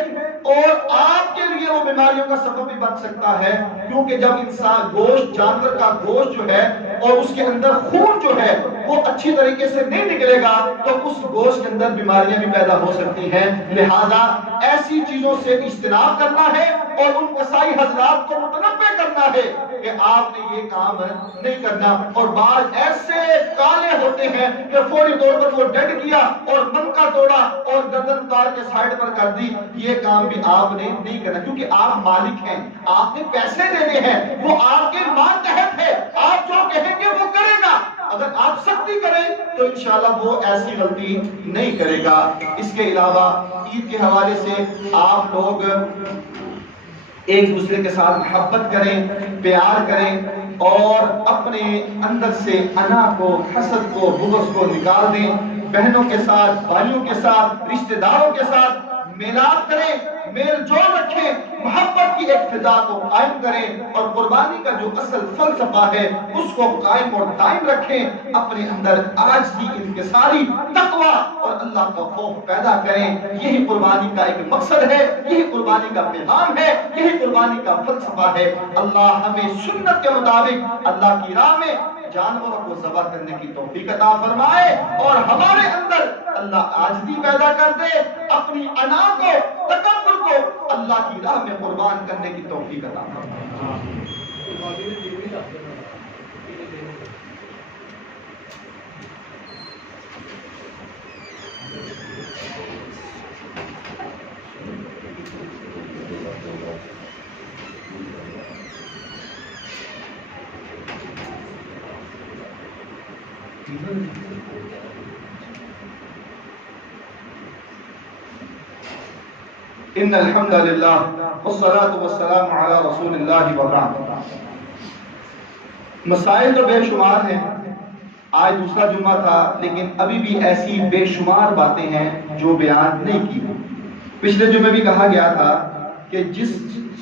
اور آپ کے لیے وہ بیماریوں کا سبب بھی بن سکتا ہے، کیونکہ جب انسان گوشت، جانور کا گوشت جو ہے اور اس کے اندر خون جو ہے وہ اچھی طریقے سے نہیں نکلے گا تو اس گوشت کے اندر بیماریاں بھی پیدا ہو سکتی ہیں۔ لہذا ایسی چیزوں سے اجتناب کرنا ہے اور ان قصائی حضرات کو متنبہ کرنا ہے کہ آپ نے یہ کام نہیں کرنا۔ اور بعض ایسے کالے ہوتے ہیں کہ فوری طور پر وہ ڈیڈ کیا اور منکا توڑا اور گردن اتار کے سائیڈ پر کر دی، یہ کام بھی آپ نے نہیں کرنا، کیونکہ آپ مالک ہیں، آپ نے پیسے دینے ہیں، وہ آپ کے ماتحت ہے، آپ جو کہیں گے وہ کرے گا۔ اگر آپ سختی کریں تو انشاءاللہ وہ ایسی غلطی نہیں کرے گا۔ اس کے علاوہ عید کے حوالے سے آپ لوگ ایک دوسرے کے ساتھ محبت کریں، پیار کریں اور اپنے اندر سے انا کو، حسد کو، بغض کو نکال دیں۔ بہنوں کے ساتھ، بھائیوں کے ساتھ، رشتہ داروں کے ساتھ میلاد کریں، میل جول رکھیں، محبت کی ایک فضا کو قائم کریں اور قربانی کا جو اصل فلسفہ ہے اس کو قائم اور دائم رکھیں۔ اپنے اندر عاجزی، انکساری، تقوی اور اللہ کا خوف پیدا کریں۔ یہی قربانی کا ایک مقصد ہے، یہی قربانی کا پیغام ہے، یہی قربانی کا فلسفہ ہے۔ اللہ ہمیں سنت کے مطابق اللہ کی راہ میں جانوروں کو ذبح کرنے کی توفیق عطا فرمائے اور ہمارے اندر اللہ عاجزی پیدا کر دے، اپنی انا کو، تکبر کو اللہ کی راہ میں قربان کرنے کی توفیق عطا فرمائے۔ ان الحمد للہ والصلاة والسلام علی رسول اللہ وبعد۔ مسائل تو بے شمار ہیں، آج دوسرا جمعہ تھا لیکن ابھی بھی ایسی بے شمار باتیں ہیں جو بیان نہیں کی۔ پچھلے جمعے بھی کہا گیا تھا کہ جس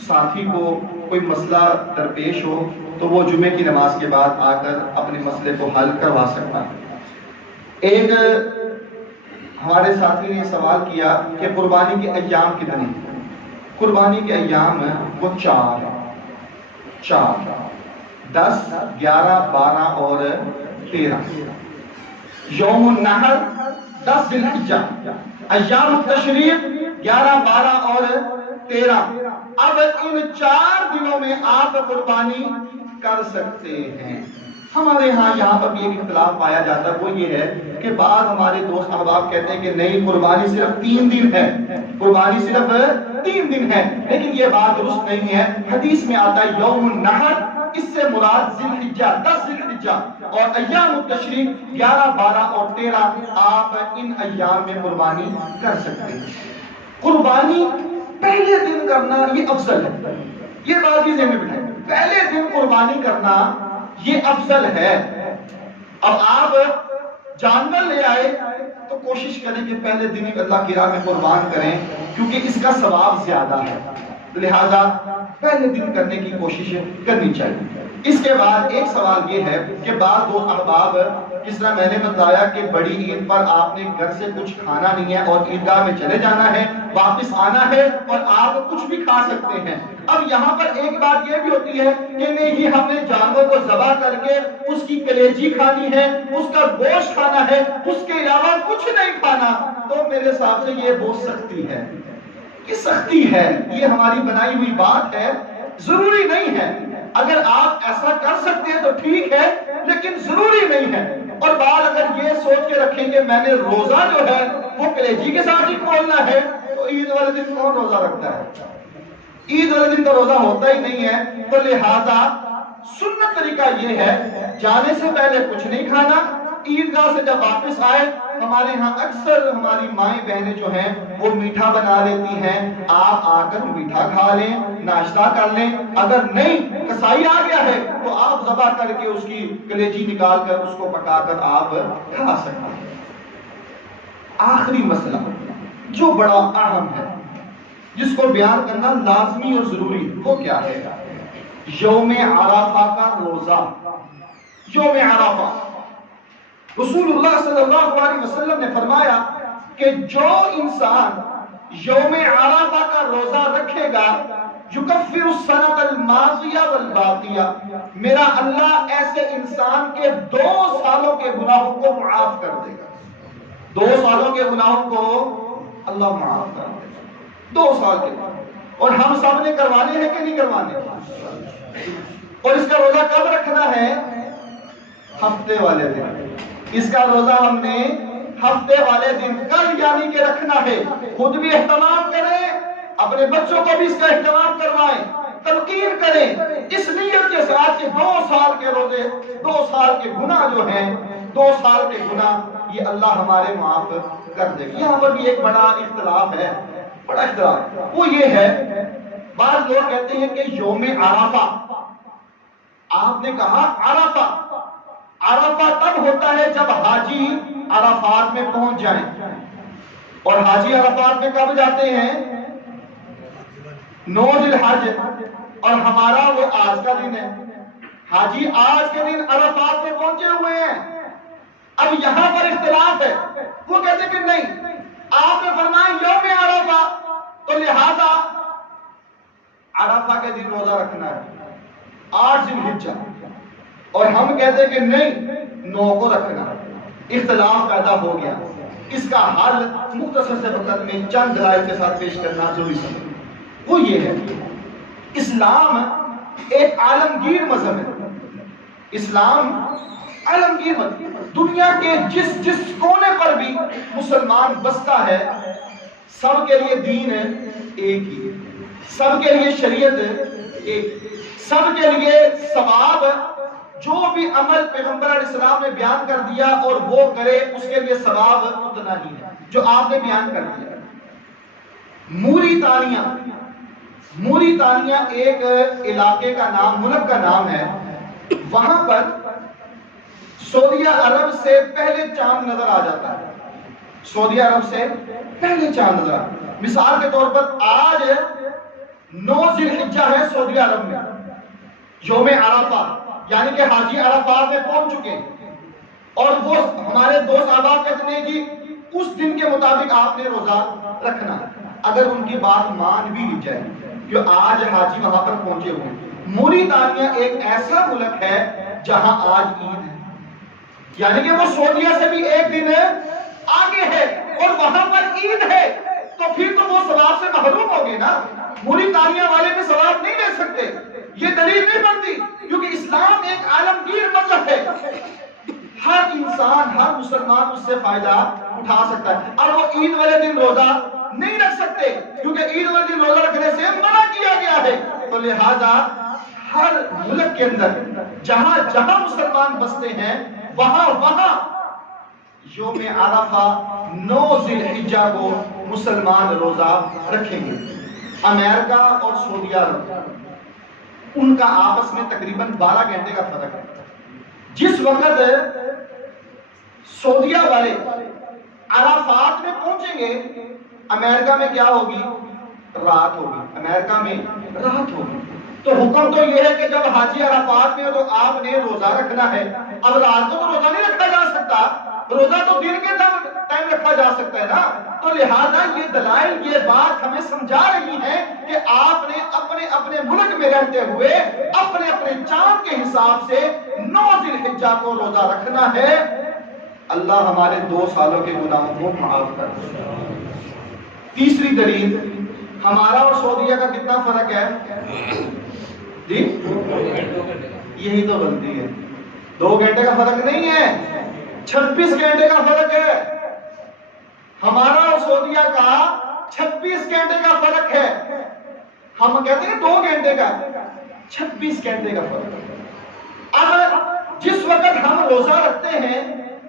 ساتھی کو کوئی مسئلہ درپیش ہو تو وہ جمعے کی نماز کے بعد آ کر اپنے مسئلے کو حل کروا سکتا ہے۔ ایک ہمارے ساتھی نے سوال کیا کہ قربانی کے ایام کتنے ہیں؟ قربانی کے ایام وہ چار 10، 11، 12 اور 13۔ یوم النحر 10 ذی الحجہ، ایام التشریق 11، 12 اور 13۔ اب ان 4 دنوں میں آپ قربانی کر سکتے ہیں۔ ہمارے یہاں پر بھی ایک اختلاف پایا جاتا ہے، وہ یہ ہے کہ بعض ہمارے دوست احباب کہتے ہیں کہ نہیں، قربانی صرف 3 دن ہے، قربانی صرف 3 دن ہے، لیکن یہ بات درست نہیں ہے۔ حدیث میں آتا ہے یوم النحر، اس سے مراد ذی الحجہ 10 ذی الحجہ اور ایام التشریق 11، 12 اور 13، آپ ان ایام میں قربانی کر سکتے ہیں۔ قربانی پہلے دن کرنا یہ افضل ہے، یہ بات بھی ذہن میں بٹھائیں، پہلے دن قربانی کرنا یہ افضل ہے۔ اب آپ جانور لے آئے تو کوشش کریں کہ پہلے دن اللہ کی راہ میں قربان کریں، کیونکہ اس کا ثواب زیادہ ہے، لہذا پہلے دن کرنے کی کوشش کرنی چاہیے۔ اس کے بعد ایک سوال یہ ہے کہ بعض دوست احباب، جس طرح میں نے بتایا کہ بڑی عید پر آپ نے گھر سے کچھ کھانا نہیں ہے اور عیدگاہ میں چلے جانا ہے، واپس آنا ہے اور آپ کچھ بھی کھا سکتے ہیں۔ اب یہاں پر ایک بات یہ بھی ہوتی ہے کہ نہیں، ہم نے جانور کو ذبح کر کے اس کی کلیجی کھانی ہے، اس کا گوشت کھانا ہے، اس کے علاوہ کچھ نہیں کھانا، تو میرے حساب سے یہ بہت سختی ہے، یہ سختی ہے، یہ ہماری بنائی ہوئی بات ہے، ضروری نہیں ہے۔ اگر آپ ایسا کر سکتے ہیں تو ٹھیک ہے، لیکن ضروری نہیں ہے۔ اور بعد اگر یہ سوچ کے رکھیں کہ میں نے روزہ جو ہے وہ کلیجی کے ساتھ ہی کھولنا ہے، تو عید والے دن کون روزہ رکھتا ہے؟ عید والے دن تو روزہ ہوتا ہی نہیں ہے۔ تو لہذا سنت طریقہ یہ ہے، جانے سے پہلے کچھ نہیں کھانا، عیدگاہ سے جب واپس آئے، ہمارے ہاں اکثر ہماری مائیں بہنیں جو ہیں وہ میٹھا بنا لیتی ہیں، آپ آ کر میٹھا کھا لیں، ناشتہ کر لیں، اگر نہیں کسائی آ گیا ہے تو آپ ذبح کر کے اس کی کلیجی نکال کر اس کو پکا کر آپ کھا سکتے ہیں۔ آخری مسئلہ جو بڑا اہم ہے، جس کو بیان کرنا لازمی اور ضروری، وہ کیا ہے؟ یوم عرفہ کا روزہ۔ یوم عرفہ رسول اللہ صلی اللہ علیہ وسلم نے فرمایا کہ جو انسان یوم عرفہ کا روزہ رکھے گا، یکفر السنۃ الماضیہ والباقیہ، میرا اللہ ایسے انسان کے 2 سالوں کے گناہوں کو معاف کر دے گا۔ 2 سالوں کے گناہوں کو اللہ معاف کر دے گا، 2 سال کے۔ اور ہم سب نے کروانے ہیں کہ نہیں کروانے؟ اور اس کا روزہ کب رکھنا ہے؟ ہفتے والے دن۔ اس کا روزہ ہم نے ہفتے والے دن کل یعنی کہ رکھنا ہے۔ خود بھی اہتمام کریں، اپنے بچوں کو بھی اس کا اہتمام کروائیں، تلقین کریں اس نیت کے ساتھ کہ 2 سال کے روزے، 2 سال کے گناہ جو ہیں، 2 سال کے گناہ یہ اللہ ہمارے معاف کر دے گا۔ یہاں پر بھی ایک بڑا اختلاف ہے، بڑا اختلاف، وہ یہ ہے، بعض لوگ کہتے ہیں کہ یوم عرفہ، آپ نے کہا عرفہ، عرفہ تب ہوتا ہے جب حاجی عرفات میں پہنچ جائیں، اور حاجی عرفات میں کب جاتے ہیں؟ 9 ذی الحج، اور ہمارا وہ آج کا دن ہے، حاجی آج کے دن عرفات میں پہنچے ہوئے ہیں۔ اب یہاں پر اختلاف ہے، وہ کہتے ہیں کہ نہیں، آپ نے فرمایا یوم عرفہ تو لہذا عرفہ کے دن روزہ رکھنا ہے، 8 ذی الحجہ، اور ہم کہتے ہیں کہ نہیں، 9 کو رکھنا۔ اختلاف پیدا ہو گیا، اس کا حل مختصر سے وقت میں چند دلائل کے ساتھ پیش کرنا ضروری سمجھیں۔ وہ یہ ہے، اسلام ایک عالمگیر مذہب ہے۔ اسلام عالمگیر مذہب، دنیا کے جس کونے پر بھی مسلمان بستا ہے، سب کے لیے دین ایک ہی، سب کے لیے شریعت ایک، سب کے لیے ثواب، جو بھی عمل پیغمبر علیہ السلام نے بیان کر دیا اور وہ کرے اس کے لیے ثواب اتنا ہی ہے جو آپ نے بیان کر دیا۔ موریتانیہ ایک علاقے کا نام، ملک کا نام ہے، وہاں پر سعودیہ عرب سے پہلے چاند نظر آ جاتا ہے، سعودیہ عرب سے پہلے چاند نظر آتا ہے۔ مثال کے طور پر آج 9 ذی الحجہ ہے سعودیہ عرب میں، یوم عرفہ، یعنی کہ حاجی عرفات میں پہنچ چکے ہیں، اور وہ ہمارے 2 صحابہ کہتے ہیں کہ اس دن کے مطابق آپ نے روزہ رکھنا، اگر ان کی بات مان بھی لی جائے کہ آج حاجی وہاں پر پہنچے ہوئے ہیں۔ موریتانیہ ایک ایسا ملک ہے جہاں آج عید ہے، یعنی کہ وہ سعودیہ سے بھی ایک دن آگے ہے اور وہاں پر عید ہے، تو پھر تو وہ ثواب سے محروم ہو گئے نا۔ موریتانیہ والے بھی ثواب نہیں لے سکتے، یہ دلیل نہیں بنتی، کیونکہ اسلام ایک عالمگیر مذہب ہے، ہر انسان، ہر مسلمان اس سے فائدہ اٹھا سکتا ہے۔ اور وہ عید والے دن روزہ نہیں رکھ سکتے کیونکہ عید والے دن روزہ رکھنے سے منع کیا گیا ہے، تو لہذا ہر ملک کے اندر جہاں جہاں مسلمان بستے ہیں وہاں یوم عرفہ 9 ذی الحجہ کو مسلمان روزہ رکھیں گے۔ امریکہ اور سعودیہ عرب، ان کا آپس میں تقریباً 12 گھنٹے کا فرق ہے۔ جس وقت سعودیہ والے عرفات میں پہنچیں گے، امریکہ میں کیا ہوگی؟ رات ہوگی، امریکہ میں رات ہوگی۔ تو حکم تو یہ ہے کہ جب حاجی عرفات میں ہو تو آپ نے روزہ رکھنا ہے۔ اب رات کو تو روزہ نہیں رکھا جا سکتا، روزہ تو دن کے ٹائم رکھا جا سکتا ہے نا۔ تو لہذا یہ دلائل، یہ بات ہمیں سمجھا رہی ہے کہ آپ نے اپنے اپنے ملک میں رہتے ہوئے اپنے اپنے چاند کے حساب سے 9 ذی الحجہ کو روزہ رکھنا ہے۔ اللہ ہمارے 2 سالوں کے گناہوں کو معاف کر دے۔ تیسری دلیل، ہمارا اور سعودیہ کا کتنا فرق ہے جی؟ یہی تو بنتی ہے، 2 گھنٹے کا فرق نہیں ہے، 26 گھنٹے کا فرق ہے۔ ہمارا اور سعودیہ کا 26 گھنٹے کا فرق ہے۔ ہم کہتے ہیں 2 گھنٹے کا، 26 گھنٹے کا فرق ہے۔ اب جس وقت ہم روزہ رکھتے ہیں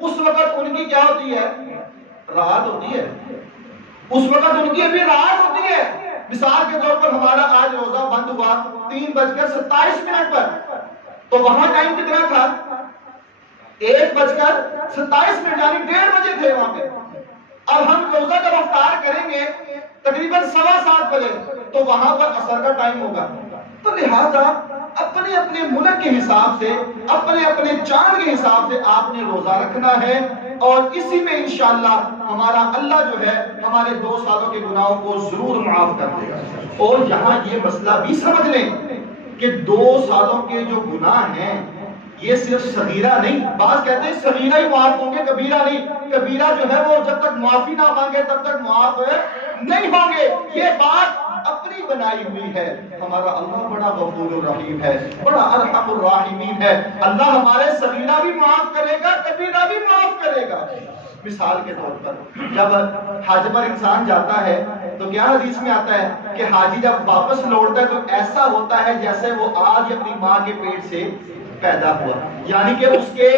اس وقت ان کی کیا ہوتی ہے؟ رات ہوتی ہے، اس وقت ان کی ابھی رات ہوتی ہے۔ مثال کے طور پر ہمارا آج روزہ بند ہوا 3:27 پر، تو وہاں ٹائم کتنا تھا؟ 1:27 یعنی 1:30 بجے تھے وہاں پہ۔ اب ہم روزہ جب افطار کریں گے تقریباً 7:15 بجے، تو وہاں پر عصر کا ٹائم ہوگا۔ تو لہٰذا اپنے اپنے ملک کے حساب سے، اپنے اپنے چاند کے حساب سے آپ نے روزہ رکھنا ہے، اور اسی میں انشاءاللہ ہمارا اللہ جو ہے ہمارے 2 سالوں کے گناہوں کو ضرور معاف کر دے گا۔ اور یہاں یہ مسئلہ بھی سمجھ لیں کہ 2 سالوں کے جو گناہ ہیں یہ صرف صغیرہ نہیں، بعض کہتے ہیں صغیرہ ہی معاف ہوں گے، کبیرہ نہیں۔ کبیرہ جو ہے وہ جب تک معافی نہ مانگے تب تک معاف نہیں ہوں گے۔ یہ بات اپنی بنائی ہوئی ہے، ہمارا اللہ بڑا غفور الرحیم ہے، بڑا ارحم الراحمین ہے۔ اللہ ہمارے صغیرہ بھی معاف کرے گا، کبیرہ بھی معاف کرے گا۔ مثال کے طور پر جب حج پر انسان جاتا ہے تو کیا حدیث میں آتا ہے کہ حاجی جب واپس لوٹتا ہے تو ایسا ہوتا ہے جیسے وہ آج اپنی ماں کے پیٹ سے پیدا ہوا، یعنی کہ اس کے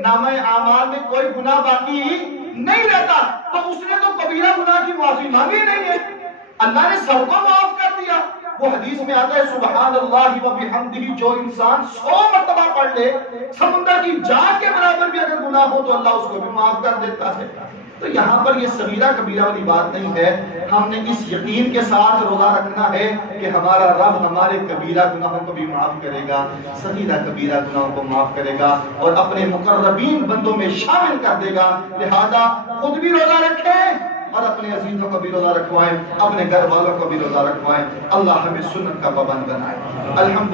نامہ اعمال میں کوئی گناہ باقی نہیں رہتا۔ تو اس نے تو کبیرہ گناہ کی معافی مانگی نہیں ہے، اللہ نے سب کو معاف کر دیا۔ وہ حدیث میں آتا ہے سبحان اللہ و بحمدہ، جو انسان 100 مرتبہ پڑھ لے سمندر کی جان کے برابر بھی اگر گناہ ہو تو اللہ اس کو بھی معاف کر دیتا ہے۔ تو یہاں پر یہ صغیرہ کبیرہ والی بات نہیں ہے، ہم نے اس یقین کے ساتھ روزہ رکھنا ہے کہ ہمارا رب ہمارے کبیرہ گناہوں کو بھی معاف کرے گا، صغیرہ کبیرہ گناہوں کو معاف کرے گا اور اپنے مقربین بندوں میں شامل کر دے گا۔ لہذا خود بھی روزہ رکھیں اور اپنے عزیزوں کو بھی روزہ رکھوائیں، اپنے گھر والوں کو بھی روزہ رکھوائیں۔ اللہ ہمیں سنت کا پابند بنائے۔ الحمد